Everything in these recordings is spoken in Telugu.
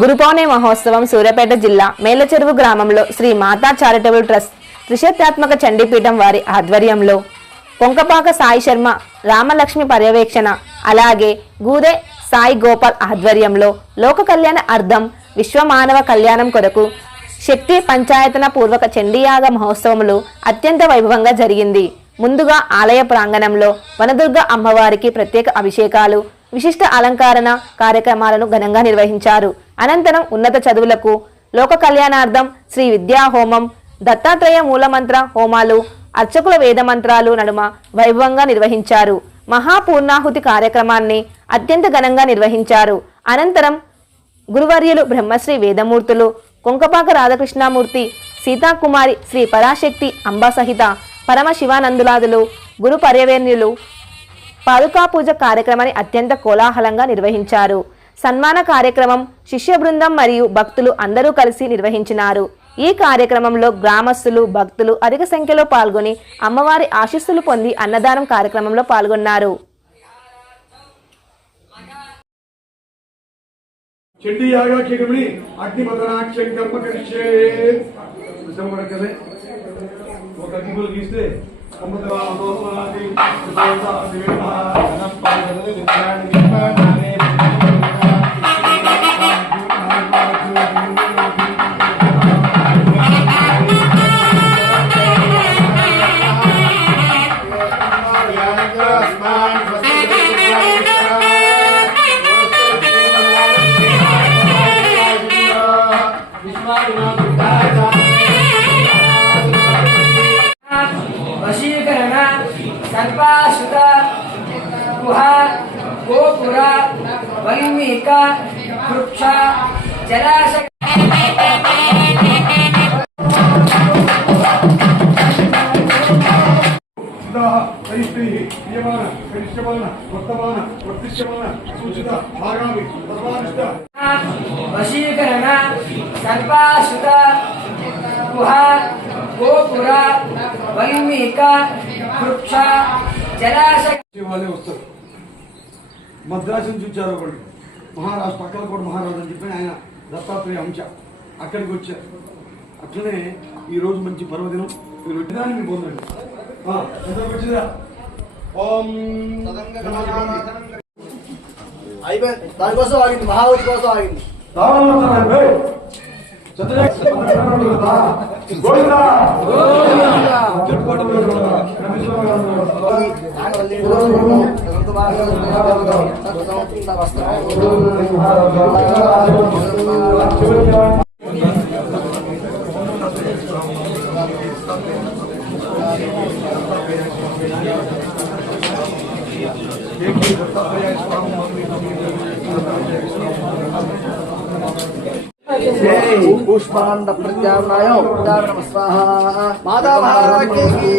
గురుపౌర్ణమి మహోత్సవం సూర్యాపేట జిల్లా మేలచెరువు గ్రామంలో శ్రీ మాతా చారిటబుల్ ట్రస్ట్ త్రిశక్త్యాత్మక చండీపీఠం వారి ఆధ్వర్యంలో కొంకపాక సాయి శర్మ రామలక్ష్మి పర్యవేక్షణ అలాగే గూదే సాయి గోపాల్ ఆధ్వర్యంలో లోక కళ్యాణ అర్థం విశ్వమానవ కళ్యాణం కొరకు శక్తి పంచాయతన పూర్వక చండీయాగ మహోత్సవములు అత్యంత వైభవంగా జరిగింది. ముందుగా ఆలయ ప్రాంగణంలో వనదుర్గ అమ్మవారికి ప్రత్యేక అభిషేకాలు విశిష్ట అలంకరణ కార్యక్రమాలను ఘనంగా నిర్వహించారు. అనంతరం ఉన్నత చదువులకు లోక కళ్యాణార్థం శ్రీ విద్యా హోమం దత్తాత్రేయ మూలమంత్ర హోమాలు అర్చకుల వేద మంత్రాలు నడుమ వైభవంగా నిర్వహించారు. మహాపూర్ణాహుతి కార్యక్రమాన్ని అత్యంత ఘనంగా నిర్వహించారు. అనంతరం గురువర్యులు బ్రహ్మశ్రీ వేదమూర్తులు కొంకపాక రాధాకృష్ణమూర్తి సీతాకుమారి శ్రీ పరాశక్తి అంబా సహిత పరమశివానందులాదులు గురు పర్యవేణ్యులు పాదుకా పూజ కార్యక్రమాన్ని అత్యంత కోలాహలంగా నిర్వహించారు. సన్మాన కార్యక్రమం శిష్య బృందం మరియు భక్తులు అందరూ కలిసి నిర్వహించినారు. ఈ కార్యక్రమంలో గ్రామస్తులు భక్తులు అధిక సంఖ్యలో పాల్గొని అమ్మవారి ఆశీస్సులు పొంది అన్నదానం కార్యక్రమంలో పాల్గొన్నారు. వశీకరణ సర్పాసుత గుహ గోపుర వల్మీక వృక్ష జలాశయ వశీకరణ సర్పాసుత గుహ గోపుర వల్మీక వృక్ష జలాశయ వాళ్ళే వస్తారు. మద్రాసు నుంచి వచ్చారు ఒకళ్ళు మహారాజు పక్కన కూడా మహారాజు అని చెప్పి ఆయన దత్తాత్రేయ అంశ అక్కడికి వచ్చారు. అట్లనే ఈ రోజు మంచి పర్వదినం మీరు వచ్చిదాన్ని మీరు పొందండి. వచ్చిందా దానికోసం ఆగింది, మహావతి కోసం ఆగింది. पुष्पांड प्रत्याम्नायो नमः स्वाहा। माता महारानी की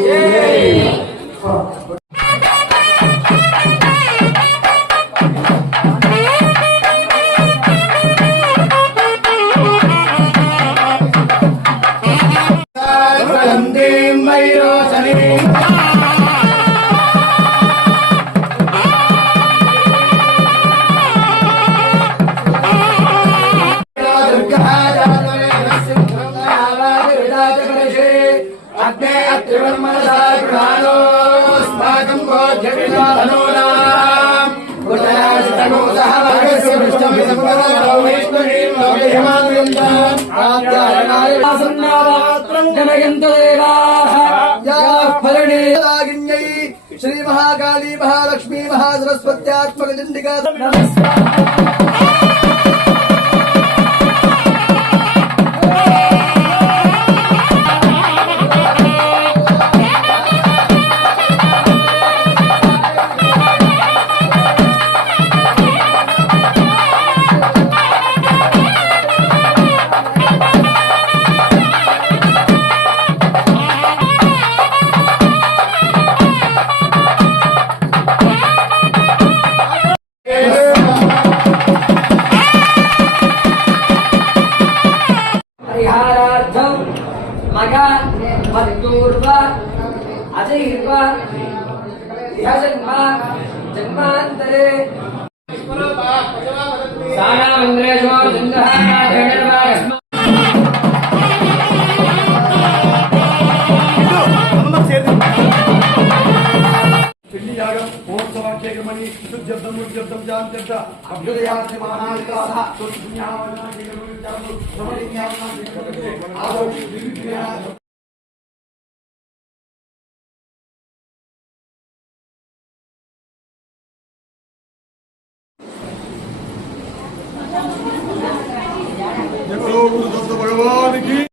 श्री महाकाली महालक्ष्मी महासरस्वत्यात्मक चंडिका जन्मांतरे सारा मंद्रेश्वर పెళ్లి యాగం మహోత్సవాఖ్యమని శుద్ధం ఉద్యబ్దం జాంత్యర్థ అభ్యుదయాత్రి మహావికాస భగవాన్